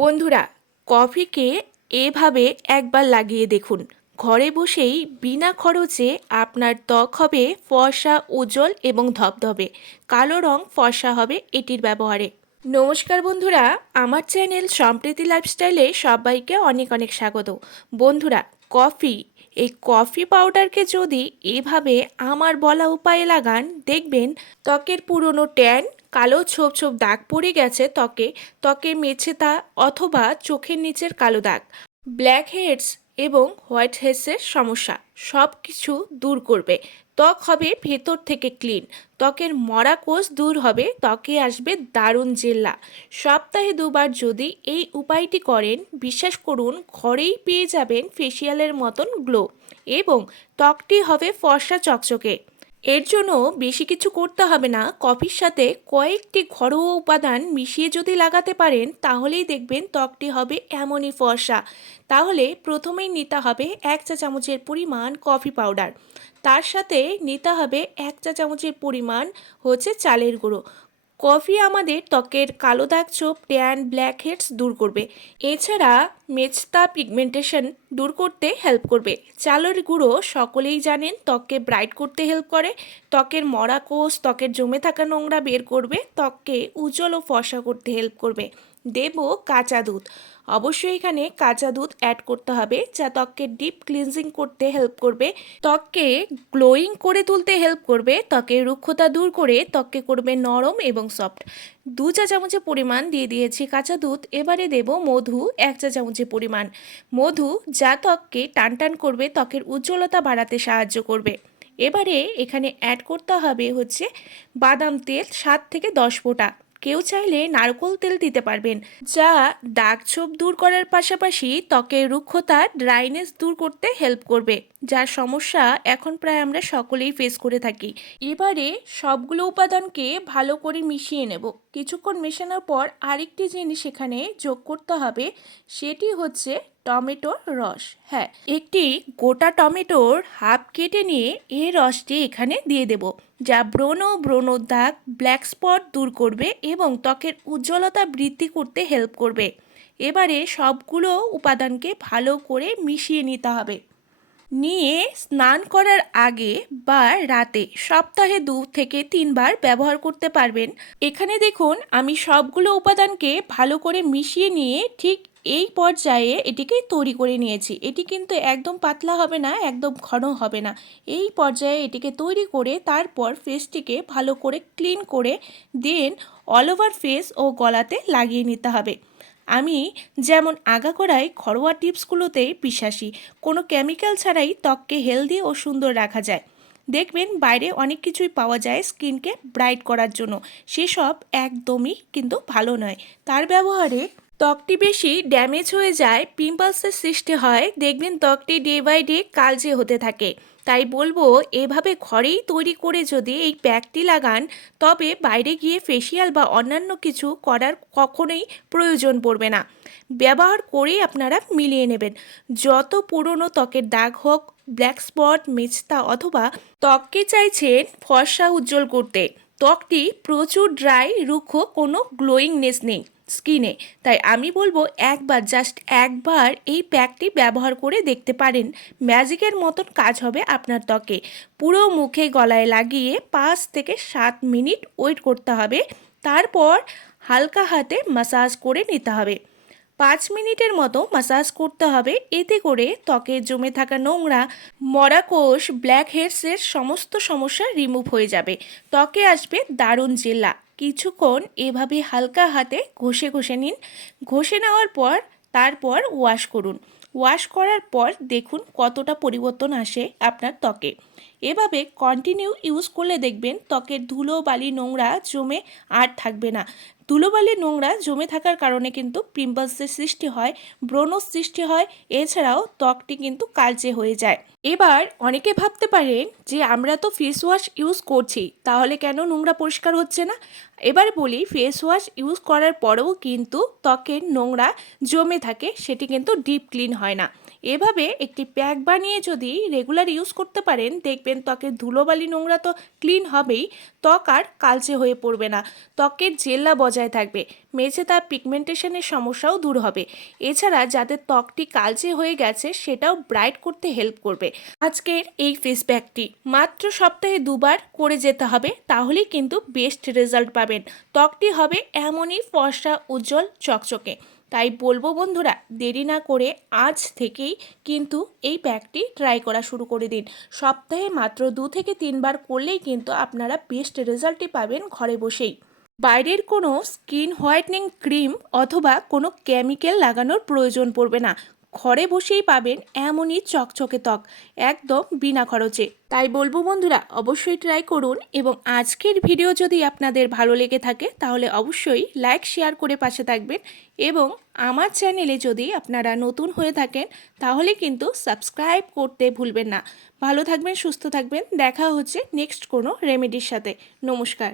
বন্ধুরা, কফিকে এভাবে একবার লাগিয়ে দেখুন। ঘরে বসেই বিনা খরচে আপনার ত্বক হবে ফর্সা উজ্জ্বল এবং ধবধবে। কালো রং ফর্সা হবে এটির ব্যবহারে। নমস্কার বন্ধুরা, আমার চ্যানেল সম্প্রীতি লাইফস্টাইলে সবাইকে অনেক অনেক স্বাগত। বন্ধুরা, কফি, এই কফি পাউডারকে যদি এভাবে আমার বলা উপায়ে লাগান, দেখবেন ত্বকের পুরনো ট্যান কালো ছোপ ছোপ দাগ পড়ে গেছে ত্বকে ত্বকে মেছেতা অথবা চোখের নিচের কালো দাগ। ব্ল্যাক হেডস এবং হোয়াইট হেডসের সমস্যা সব কিছু দূর করবে। ত্বক হবে ভেতর থেকে ক্লিন। ত্বকের মরা কোষ দূর হবে, ত্বকে আসবে দারুণ জেল্লা। সপ্তাহে দুবার যদি এই উপায়টি করেন, বিশ্বাস করুন, ঘরেই পেয়ে যাবেন ফেসিয়ালের মতন গ্লো এবং ত্বকটি হবে ফর্সা চকচকে। এর জন্য বেশি কিছু করতে হবে না। কফির সাথে কয়েকটি ঘরোয়া উপাদান মিশিয়ে যদি লাগাতে পারেন, তাহলেই দেখবেন ত্বকটি হবে এমনই ফর্সা। তাহলে প্রথমেই নিতে হবে এক চা চামচের পরিমাণ কফি পাউডার। তার সাথে নিতে হবে এক চা চামচের পরিমাণ হচ্ছে চালের গুঁড়ো। কফি আমাদের ত্বকের কালো দাগ ছোপ ট্যান ব্ল্যাক হেডস দূর করবে। এছাড়া মেচতা পিগমেন্টেশন দূর করতে হেল্প করবে। চালের গুঁড়ো সকলেই জানেন ত্বককে ব্রাইট করতে হেল্প করে। ত্বকের মরা কোষ, ত্বকের জমে থাকা নোংরা বের করবে। ত্বককে উজ্জ্বল ও ফসা করতে হেল্প করবে। দেব কাঁচা দুধ। অবশ্যই এখানে কাঁচা দুধ অ্যাড করতে হবে, যা ত্বককে ডিপ ক্লিনজিং করতে হেল্প করবে। ত্বককে গ্লোয়িং করে তুলতে হেল্প করবে, ত্বকের রুক্ষতা দূর করে ত্বককে করবে নরম এবং সফট দু চা চামচের পরিমাণ দিয়ে দিয়েছি কাঁচা দুধ, এবারে দেব মধু এক চা চামচের পরিমাণ। মধু যা ত্বককে টান টান করবে, ত্বকের উজ্জ্বলতা বাড়াতে সাহায্য করবে। এবারে এখানে অ্যাড করতে হবে হচ্ছে বাদাম তেল সাত থেকে দশ ফোঁটা। কেউ চাইলে নারকোল তেল দিতে পারবেন, যা দাগ ছোপ দূর করার পাশাপাশি ত্বকের রুক্ষতা, ড্রাইনেস দূর করতে হেল্প করবে। যার সমস্যা এখন প্রায় আমরা সকলেই ফেস করে থাকি। এবারে সবগুলো উপাদানকে ভালো করে মিশিয়ে নেব। কিছুক্ষণ মেশানোর পর আরেকটি জিনিস এখানে যোগ করতে হবে, সেটি হচ্ছে টমেটোর রস। হ্যাঁ একটি গোটা টমেটোর হাফ কেটে নিয়ে এই রসটি এখানে দিয়ে দেব, যা ব্রণ ব্রণ দাগ ব্ল্যাক স্পট দূর করবে এবং ত্বকের উজ্জ্বলতা বৃদ্ধি করতে হেল্প করবে। এবারে সবগুলো উপাদানকে ভালো করে মিশিয়ে নিতে হবে। নিয়ে স্নান করার আগে বা রাতে সপ্তাহে দু থেকে তিনবার ব্যবহার করতে পারবেন। এখানে দেখুন, আমি সবগুলো উপাদানকে ভালো করে মিশিয়ে নিয়ে ঠিক এই পর্যায়ে এটিকে তৈরি করে নিয়েছি। এটি কিন্তু একদম পাতলা হবে না, একদম ঘন হবে না। এই পর্যায়ে এটিকে তৈরি করে তারপর ফেসটিকে ভালো করে ক্লিন করে দেন অল ওভার ফেস ও গলাতে লাগিয়ে নিতে হবে। আমি যেমন আগাগোড়ায় ঘরোয়া টিপসগুলোতেই বিশ্বাসী। কোনো কেমিক্যাল ছাড়াই ত্বককে হেলদি ও সুন্দর রাখা যায়। দেখবেন বাইরে অনেক কিছুই পাওয়া যায় স্কিনকে ব্রাইট করার জন্য। সেসব একদমই কিন্তু ভালো নয়। তার ব্যবহারে ত্বকটি বেশি ড্যামেজ হয়ে যায়, পিম্পলসের সৃষ্টি হয়। দেখবেন ত্বকটি ডে বাই ডে কালচে হতে থাকে। তাই বলব, এভাবে ঘরেই তৈরি করে যদি এই প্যাকটি লাগান, তবে বাইরে গিয়ে ফেসিয়াল বা অন্যান্য কিছু করার কখনোই প্রয়োজন পড়বে না। ব্যবহার করেই আপনারা মিলিয়ে নেবেন। যত পুরনো ত্বকের দাগ হোক ব্ল্যাক স্পট মেচতা অথবা ত্বককে চাইছেন ফর্সা উজ্জ্বল করতে, ত্বকটি প্রচুর ড্রাই রুক্ষ, কোনো গ্লোয়িংনেস নেই। স্কিনে। তাই আমি বলব একবার, জাস্ট একবার এই প্যাকটি ব্যবহার করে দেখতে পারেন। ম্যাজিকের মতন কাজ হবে আপনার ত্বকে। পুরো মুখে গলায় লাগিয়ে পাঁচ থেকে সাত মিনিট ওয়েট করতে হবে। তারপর হালকা হাতে মাসাজ করে নিতে হবে। পাঁচ মিনিটের মতো মাসাজ করতে হবে। এতে করে ত্বকে জমে থাকা নোংরা, মরা কোষ, ব্ল্যাক হেডসের সমস্ত সমস্যা রিমুভ হয়ে যাবে। ত্বকে আসবে দারুণ জেলা। কিছুক্ষণ এভাবে হালকা হাতে ঘষে ঘষে নিন। ঘষে নেওয়ার পর তারপর ওয়াশ করুন। ওয়াশ করার পর দেখুন কতটা পরিবর্তন আসে আপনার ত্বকে। এভাবে কন্টিনিউ ইউজ করলে দেখবেন ত্বকের ধুলো, বালি, নোংরা জমে আর থাকবে না। ধুলোবালি নোংরা জমে থাকার কারণে কিন্তু পিম্পলসের সৃষ্টি হয় ব্রণর সৃষ্টি হয়, এছাড়াও ত্বকটি কিন্তু কালচে হয়ে যায়। এবার অনেকে ভাবতে পারেন যে আমরা তো ফেস ওয়াশ ইউজ করছি, তাহলে কেন নোংরা পরিষ্কার হচ্ছে না? এবার বলি ফেস ওয়াশ ইউজ করার পরেও কিন্তু ত্বকের নোংরা জমে থাকে, সেটি কিন্তু ডিপ ক্লিন হয় না। এভাবে একটি প্যাক বানিয়ে যদি রেগুলার ইউজ করতে পারেন, দেখবেন ত্বকের ধুলোবালি নোংরা তো ক্লিন হবেই, ত্বক আর কালচে হয়ে পড়বে না। ত্বকের জেল্লা বজায় থাকবে মেঝে তার পিগমেন্টেশনের সমস্যাও দূর হবে। এছাড়া যাদের ত্বকটি কালচে হয়ে গেছে, সেটাও ব্রাইট করতে হেল্প করবে। আজকের এই ফেস প্যাকটি মাত্র সপ্তাহে দুবার করে যেতে হবে, তাহলেই কিন্তু বেস্ট রেজাল্ট পাবেন। ত্বকটি হবে এমনই ফর্সা, উজ্জ্বল, চকচকে। তাই বলব বন্ধুরা, দেরি না করে আজ থেকেই কিন্তু এই প্যাকটি ট্রাই করা শুরু করে দিন। সপ্তাহে মাত্র দু থেকে তিনবার করলেই কিন্তু আপনারা বেস্ট রেজাল্টই পাবেন ঘরে বসেই। বাইরের কোনো স্কিন হোয়াইটনিং ক্রিম অথবা কোনো কেমিক্যাল লাগানোর প্রয়োজন পড়বে না। ঘরে বসেই পাবেন এমনই চকচকে ত্বক, একদম বিনা খরচে। তাই বলব বন্ধুরা, অবশ্যই ট্রাই করুন এবং আজকের ভিডিও যদি আপনাদের ভালো লেগে থাকে, তাহলে অবশ্যই লাইক শেয়ার করে পাশে থাকবেন এবং আমার চ্যানেলে যদি আপনারা নতুন হয়ে থাকেন, তাহলে কিন্তু সাবস্ক্রাইব করতে ভুলবেন না। ভালো থাকবেন, সুস্থ থাকবেন, দেখা হচ্ছে নেক্সট কোনো রেমেডির সাথে। নমস্কার।